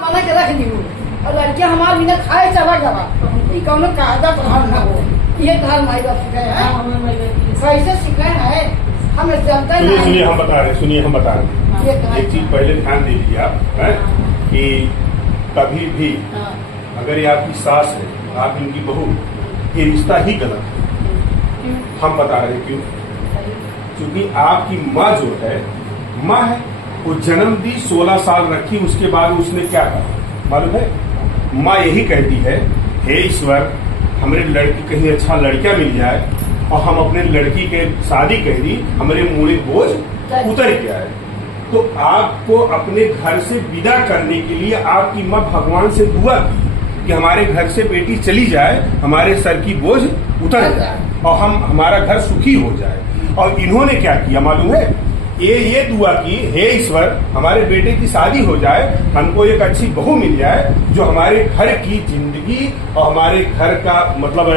बना के रख दी और लड़कियां हमार बिना खाए चला गवा ये कौनो कायदा प्रभाव न हो। ये घर माई बाप सिखाए हैं, कैसे सिखाए हैं हम जानते हैं। सुनिए हम बता रहे हैं एक चीज पहले ध्यान दे लीजिए आप है कि कभी भी अगर ये आपकी सास है आप इनकी बहू, ये रिश्ता ही गलत है। हम बता रहे हैं क्यों, क्योंकि आपकी माँ जो है माँ है, वो जन्म दी 16 साल रखी, उसके बाद उसने क्या कहा मालूम है? माँ यही कहती है, हे ईश्वर हमारे लड़की कहीं अच्छा लड़का मिल जाए और हम अपने लड़की के शादी कर दी, हमारे मुड़े बोझ उतर गया है। तो आपको अपने घर से विदा करने के लिए आपकी माँ भगवान से दुआ की कि हमारे घर से बेटी चली जाए, हमारे सर की बोझ उतर जाए और हमारा घर सुखी हो जाए। और इन्होंने क्या किया मालूम है? ये दुआ की, हे ईश्वर हमारे बेटे की शादी हो जाए, हमको एक अच्छी बहू मिल जाए जो हमारे घर की जिंदगी और हमारे घर का मतलब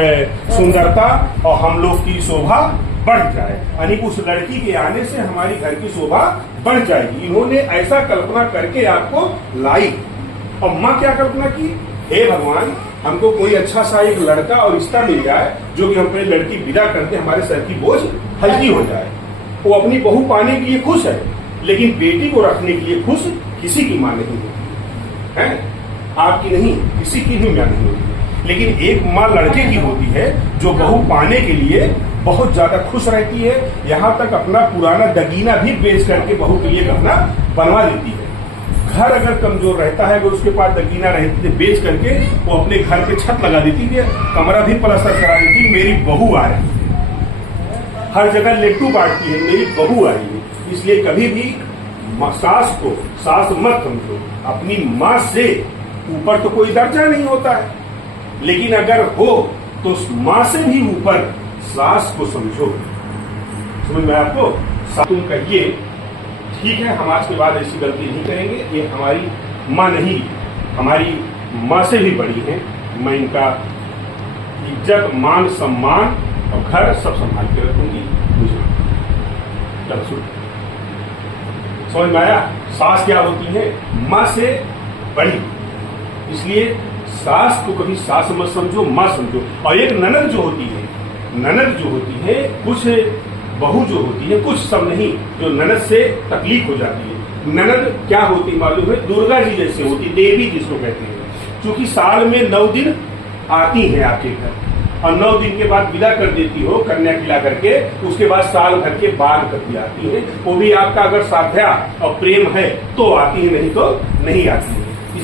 सुंदरता और हम लोग की शोभा बढ़ जाए, यानी उस लड़की के आने से हमारी घर की शोभा बढ़ जाएगी। इन्होंने ऐसा कल्पना करके आपको लाई। और माँ क्या कल्पना की, हे भगवान हमको कोई अच्छा सा एक लड़का और रिश्ता मिल जाए जो कि हम अपनी लड़की विदा करते हमारे सर की बोझ हल्की हो जाए। वो अपनी बहू पाने के लिए खुश है, लेकिन बेटी को रखने के लिए खुश किसी की माँ नहीं होती है, आपकी नहीं, किसी की भी माँ नहीं होती। लेकिन एक माँ लड़के की होती है जो बहू पाने के लिए बहुत ज्यादा खुश रहती है, यहाँ तक अपना पुराना दगीना भी बेच करके बहू के लिए गहना बनवा देती है। घर अगर कमजोर रहता है, अगर उसके पास दगीना रहती है, बेच करके वो अपने घर पे छत लगा देती है, कमरा भी प्लास्टर करा देती है, मेरी बहू आ रही है। हर जगह लेट्टू बांटती है, मेरी बहू आ रही है। इसलिए कभी भी सास को सास मत समझो, अपनी माँ से ऊपर तो कोई दर्जा नहीं होता है, लेकिन अगर हो तो माँ से भी ऊपर सास को समझो। समझ में आपको? तुम कहिए ठीक है हम आज के बाद ऐसी गलती नहीं करेंगे, ये हमारी माँ नहीं, हमारी माँ से भी बड़ी है, मैं इनका इज्जत मान सम्मान और घर सब संभाल के रखूंगी। मुझे चलो सुन, समझ में आया? सास क्या होती है? माँ से बड़ी। इसलिए सास को कभी सास मत समझो, माँ समझो। और एक ननद जो होती है कुछ बहू जो होती है, कुछ सब नहीं, जो ननद से तकलीफ हो जाती है। ननद क्या होती मालूम है? दुर्गा जी जैसे होती, देवी जिसको कहते हैं, क्योंकि साल में 9 दिन आती है आपके घर और 9 दिन के बाद विदा कर देती हो कन्या खिला करके, उसके बाद साल भर के बाद कभी आती है। वो भी आपका अगर साध्या और प्रेम है तो आती है, नहीं तो नहीं आती है।